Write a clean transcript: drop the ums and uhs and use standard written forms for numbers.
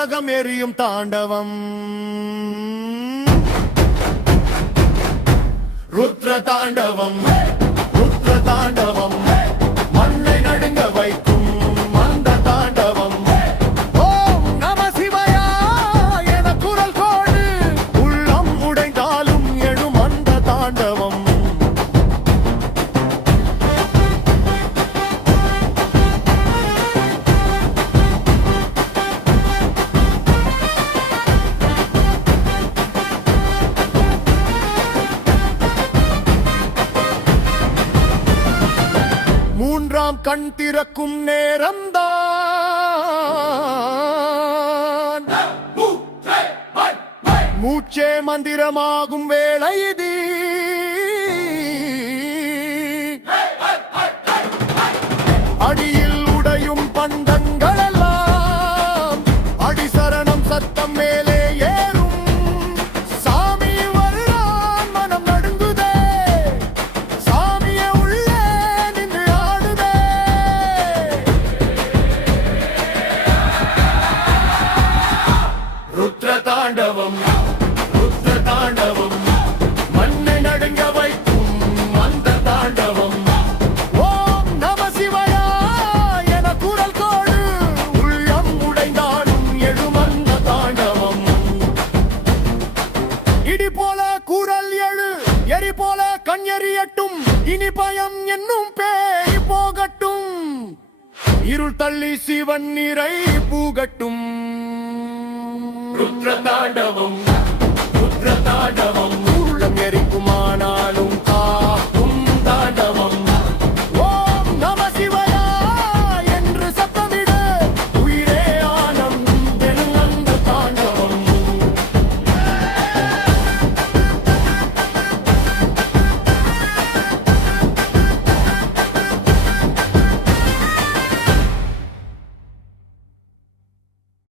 உலகம் எரியும் தாண்டவம். ருத்ர தாண்டவம், ருத்ர தாண்டவம், மண்ணை நடுங்க வைக்கும் அந்த தாண்டவம். ஓம் நம சிவாயா என குரல் கோடு, உள்ளம் உடைந்தாலும் எழும் அந்த தாண்டவம். மூன்றாம் கண் திறக்கும் நேரம்தான், மூச்சே மந்திரமாகும் வேளை இது. அடியில் உடையும் பண்டங்கள் எல்லாம் அடிசரணம் சத்தம் மேலே ஏறும். சாமி வருகிறான் மனம் நடுங்குதே, சாமியே உள்ளே நின்று ஆடுதே. ருத்ர தாண்டவம், ருத்ர தாண்டவம், மண்ணை நடுங்க வைக்கும் அந்த தாண்டவம். ஓம் நம சிவாயா என குரல் கோடு, உள்ளம் உடைந்தாலும் எழும் அந்த தாண்டவம். இடி போல குரல் எழு, எரி போல கண் எரியட்டும், இனி பயம் என்னும் பேய் போகட்டும். இருள் தள்ளி சிவன் நிறை பூகட்டும். ருத்ர தாண்டவம்.